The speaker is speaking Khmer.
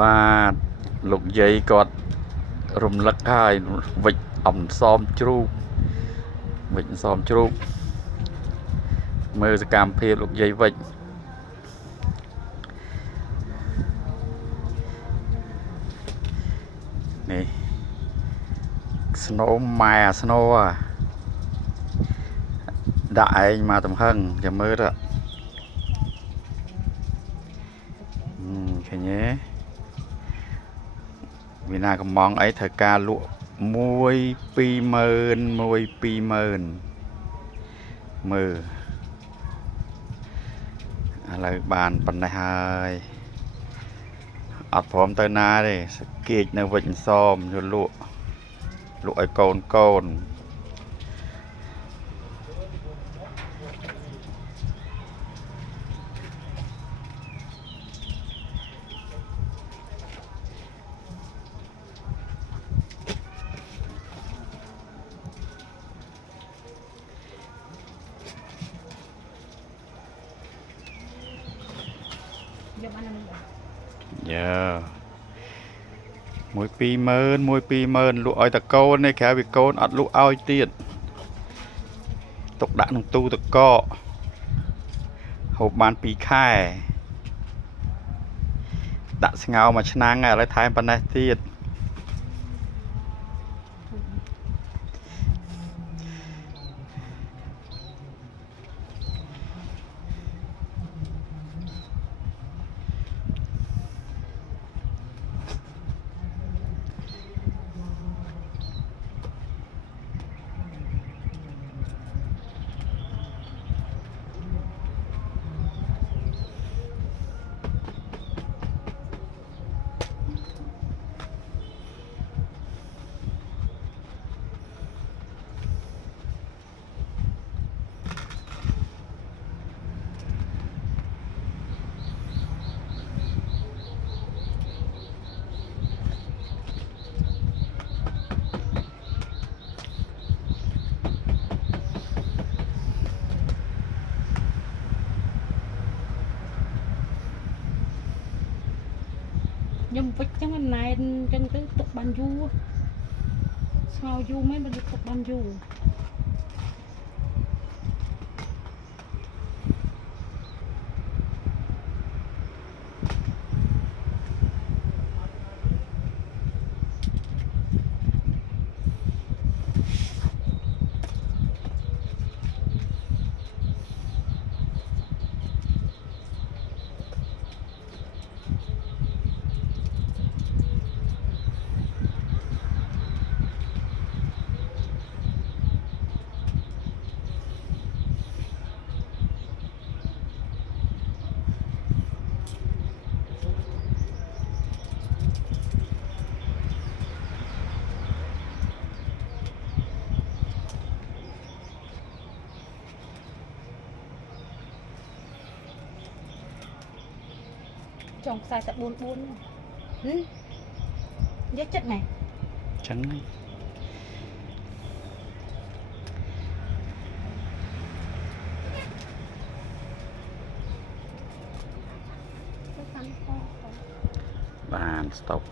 បាទលោកយាយគាត់រំលឹកហើយវិចអំសមជ្រូកវិចអំសមជ្រូកមើលសកម្មភាពលោកយាយវិចនេះស្នូម៉ែអាស្នូដាក់ឯងមកទំហឹងចាំមើលទៅឃើញទេវិណាកំងអីត្រូវការលក់1 20000 1 20000មើលឥឡូវបានប៉ុណ្ណេះហើយអត់ព្រមទៅណាទេសកេកនៅវិចសមយកលក់ឲ្យកូនយកបានហ្នឹងយ៉ា1 20000 1 20000លក់ឲ្យតកូននេះក្រៅពីកូនអត់លក់ឲ្យទៀតទុកដាក់ក្នុងទូទឹកកកហូបបាន2ខែដាក់ស្ងោរមួយឆ្នាំឥឡូវថែមប៉ុណ្ណេះទៀតខ្ញុំវិចចឹងណែនចឹងទៅទុកបានយូរស្ងោរយូរមែនបើទុកបានយូរចង់ខ្សែតែ4យកចិត្តណែចឹងបានស្តុប